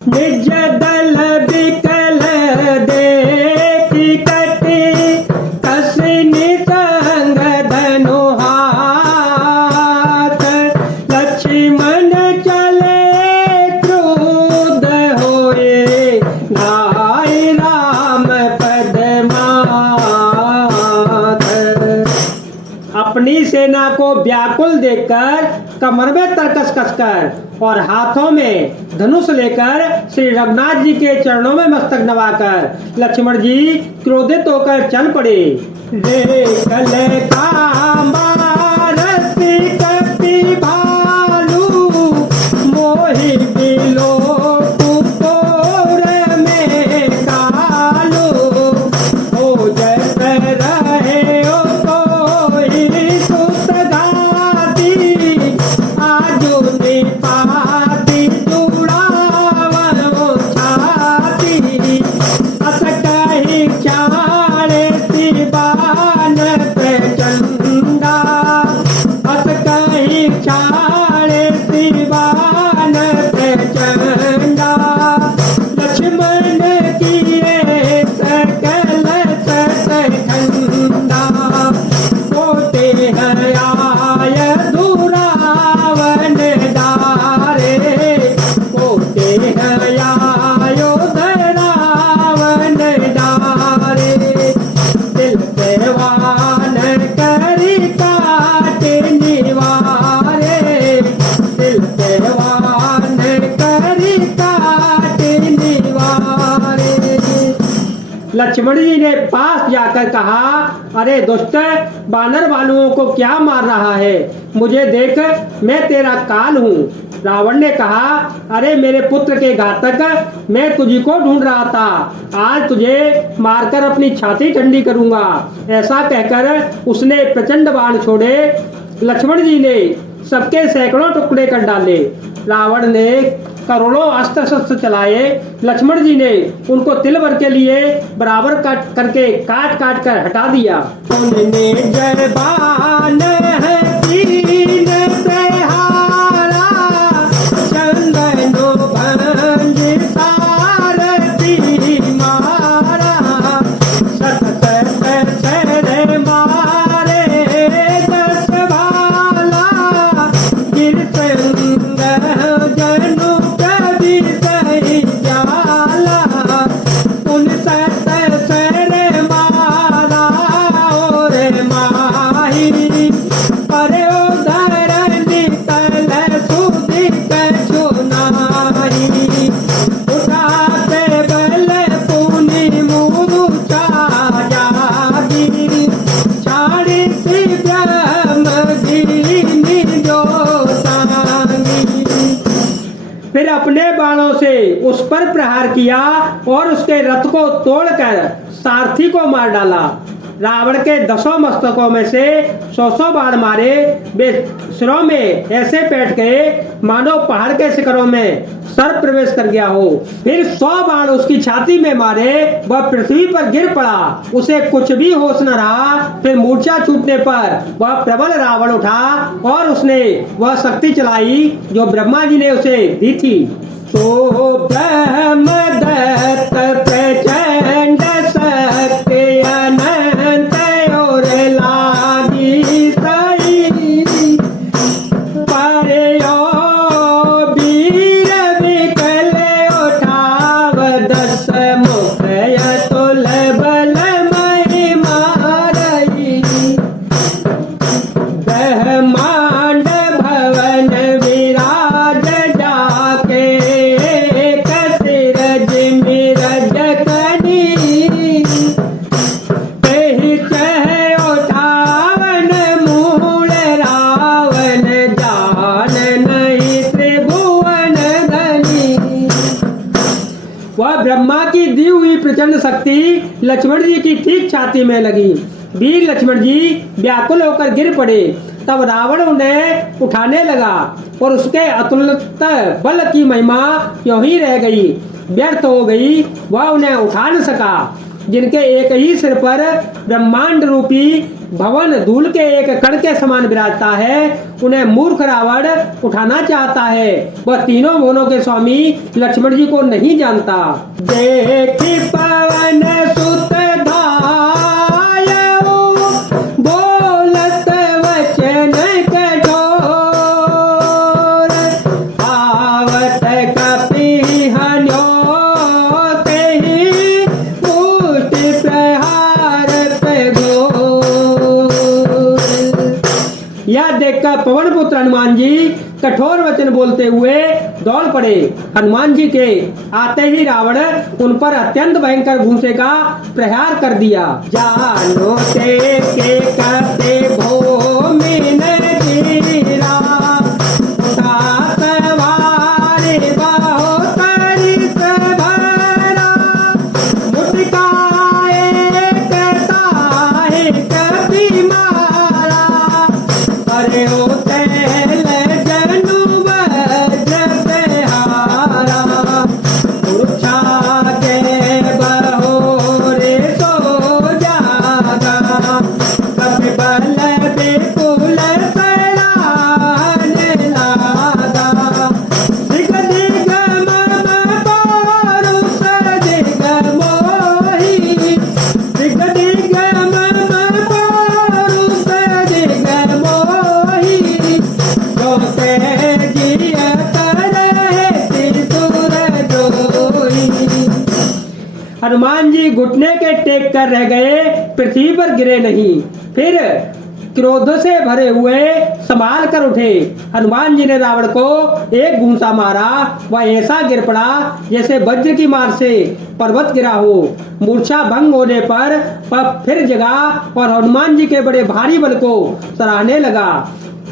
निज दल बिकल देखी कटी कसनी संग धनु हाथ लक्ष्मण चले क्रुद्ध होए नाई राम पद माथ। अपनी सेना को व्याकुल देखकर कमर में तरकस कसकर और हाथों में धनुष लेकर श्री रघुनाथ जी के चरणों में मस्तक नवाकर लक्ष्मण जी क्रोधित होकर चल पड़े। भालू मोहि बिलो कुपोर में कालू हो जस रहे ओ कोई सुत गाती आजो निपाती जुड़ावो छाती अस कही चाले सिबान प्रचंडा अस कही चाले सिबान प्रचंडा लक्ष्मण किए सकल सतखंडा कोटे आय दुरावन डारे कोटे आयो धरावन डारे दिल देवान करी काटे निवारे दिल देवान करी काटे निवारे। लक्ष्मण जी ने पास जाकर कहा, अरे दुष्ट बानर वालों को क्या मार रहा है, मुझे देख मैं तेरा काल हूँ। रावण ने कहा, अरे मेरे पुत्र के घातक, मैं तुझी को ढूंढ रहा था, आज तुझे मारकर अपनी छाती ठंडी करूंगा। ऐसा कहकर उसने प्रचंड बाण छोड़े। लक्ष्मण जी ने सबके सैकड़ों टुकड़े कर डाले। रावण ने करोड़ों अस्त्र शस्त्र चलाए। लक्ष्मण जी ने उनको तिल भर के लिए बराबर काट काट कर हटा दिया। उनने जरबान है तीन प्रहारा, चंदनो भंज सारथी मारा, सत सर मारे दस भाला, गिर जनु कवि सही जाला, उन सत सर मारा और माही, अरे उधर निकल सुधि कछु नाही, उठाते बल पुनि मूर्छा जागी, छाड़ी सी ब्रह्म दीनी जो सांगी। फिर अपने बाणों से उस पर प्रहार किया और उसके रथ को तोड़कर सारथी को मार डाला। रावण के 10 मस्तकों में से 100 बाण मारे। वे सिरों में ऐसे बैठ गए मानो पहाड़ के शिखरों में सर प्रवेश कर गया हो। फिर 100 बाण उसकी छाती में मारे, वह पृथ्वी पर गिर पड़ा, उसे कुछ भी होश न रहा। फिर मूर्छा छूटने पर वह प्रबल रावण उठा और उसने वह शक्ति चलाई जो ब्रह्मा जी ने उसे दी थी। तो ब्रह्म दत्त प्रचंड शक्ति अनंत और लागी सही, परयो वीर विकल उठाव 10 मुख अतुल बल महि मारई, ब्रह्मांड भवन विराज जाके कसरज मिरज कनी, तेहि चह उठावन मूल रावण जान नहीं त्रिभुवन धनी। वह ब्रह्मा की दी हुई प्रचंड शक्ति लक्ष्मण जी की ठीक छाती में लगी। वीर लक्ष्मण जी व्याकुल होकर गिर पड़े। तब रावण उन्हें उठाने लगा और उसके अतुलित बल की महिमा क्यों ही रह गई, व्यर्थ हो गई, वह उन्हें उठा न सका। जिनके एक ही सिर पर ब्रह्मांड रूपी भवन धूल के एक कण के समान विराजता है, उन्हें मूर्ख रावण उठाना चाहता है। वह तीनों भुवनों के स्वामी लक्ष्मण जी को नहीं जानता। देखी पवन सुत धायउ, बोलत वचन कठोर, आवत कपि हन्यो तेहि, मुष्टि प्रहार पे घोर। यह देखकर पवन पुत्र हनुमान जी कठोर वचन बोलते हुए दौड़ पड़े। हनुमान जी के आते ही रावण उन पर अत्यंत भयंकर घूंसे का प्रहार कर दिया। जानो ते के करते भूमि जीरा, सवारी बाहो तरी से भरा, मुटकाए कताहे कभी मारा, अरे ओ तेल जनु वज्र बेहारा, मूर्छा के बहोरे सो जागा, कपि बल विपुल सराहने लागा, दिग दिग मम पौरुष दिग मोही, दिग दिग मम पौरुष दिग मोही, जो जियत रहे त्रिशूल जोई। हनुमान जी घुटने के टेक कर रह गए, पृथ्वी पर गिरे नहीं। फिर क्रोध से भरे हुए संभाल कर उठे। हनुमान जी ने रावण को एक घूंसा मारा, वह ऐसा गिर पड़ा जैसे वज्र की मार से पर्वत गिरा हो। मूर्छा भंग होने पर वह फिर जगा और हनुमान जी के बड़े भारी बल को सराहने लगा।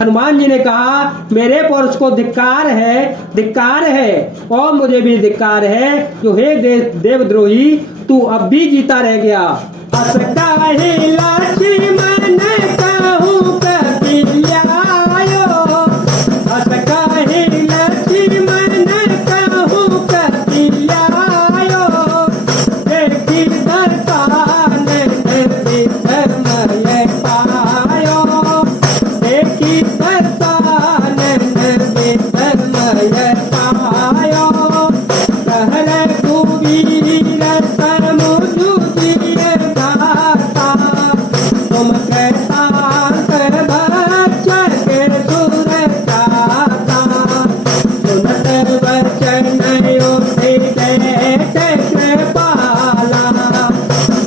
हनुमान जी ने कहा, मेरे पौरुष को धिक्कार है और मुझे भी धिक्कार है, जो हे देवद्रोही तू अब भी जीता रह गया। अस काहे लक्ष्मण कहूँ कपि ल्यायो, अस काहे लक्ष्मण कहूँ कपि ल्यायो, देखी दर्शन विस्मय पायो, देखी दर्शन विस्मय पायो, कहर कुबीर समुझु दिए दाता, तुम कृतांत भक्षक सुर जाता, सुनत वचन उठे जय कृपाला,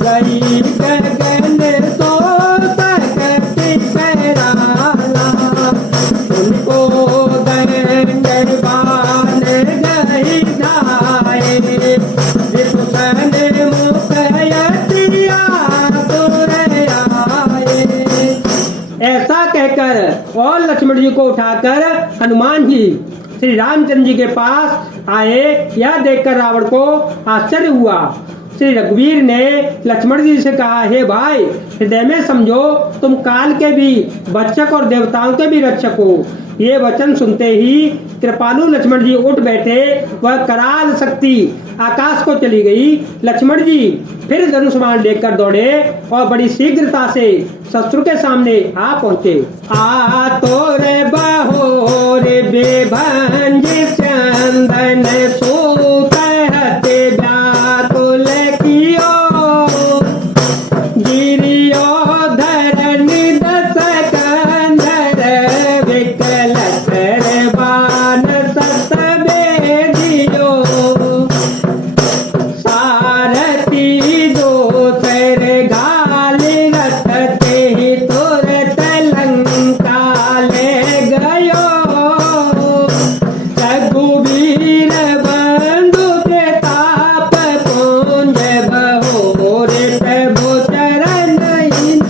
गई गगन सो सकति कराला, उनको दंडवान गई जाए, विभूषण मुख यतिया तुर आए। ऐसा कहकर और लक्ष्मण जी को उठाकर हनुमान जी श्री रामचंद्र जी के पास आए। यह देखकर रावण को आश्चर्य हुआ। श्री रघुवीर ने लक्ष्मण जी से कहा, हे भाई, हृदय में समझो, तुम काल के भी भक्षक और देवताओं के भी रक्षक हो। ये वचन सुनते ही कृपालु लक्ष्मण जी उठ बैठे। वह कराल शक्ति आकाश को चली गई। लक्ष्मण जी फिर धनुष बाण लेकर दौड़े और बड़ी शीघ्रता से शत्रु के सामने आ पहुंचे। आ तोरे बहोरे बेभंज चंदन सूत हते व्याकुल कियो, गिरियो धरनि दस कंधर, विकल कर बाण सत बेदियो, सारथी दोसर घाली रथ तेहि तुरत लंका ले गयो, रघुवीर बंधु प्रताप पुंज बहोरे प्रभु चरण नहीं।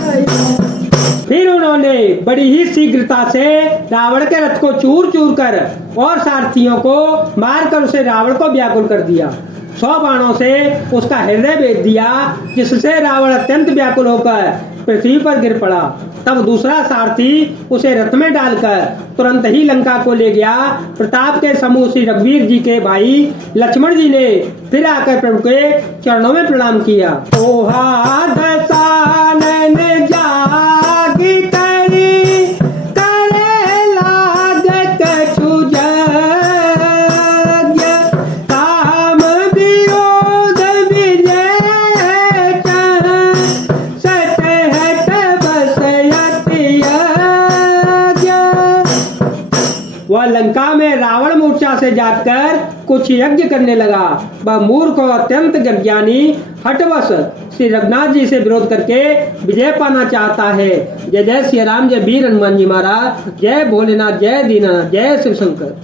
फिर उन्होंने बड़ी ही शीघ्रता से रावण के रथ को चूर चूर कर और सारथियों को मारकर उसे रावण को व्याकुल कर दिया। 100 बाणों से उसका हृदय भेद दिया, जिससे रावण अत्यंत व्याकुल होकर पृथ्वी पर गिर पड़ा। तब दूसरा सारथी उसे रथ में डालकर तुरंत ही लंका को ले गया। प्रताप के समूह श्री रघुवीर जी के भाई लक्ष्मण जी ने फिर आकर प्रभु के चरणों में प्रणाम किया। ओहा दसानन जा लंका में रावण मूर्छा से जाकर कुछ यज्ञ करने लगा। वह मूर्ख और अत्यंत ज्ञानी हठवश श्री रघुनाथ जी से विरोध करके विजय पाना चाहता है। जय जय श्री राम, जय वीर हनुमान जी महाराज, जय भोलेनाथ, जय दीनानाथ, जय शिव शंकर।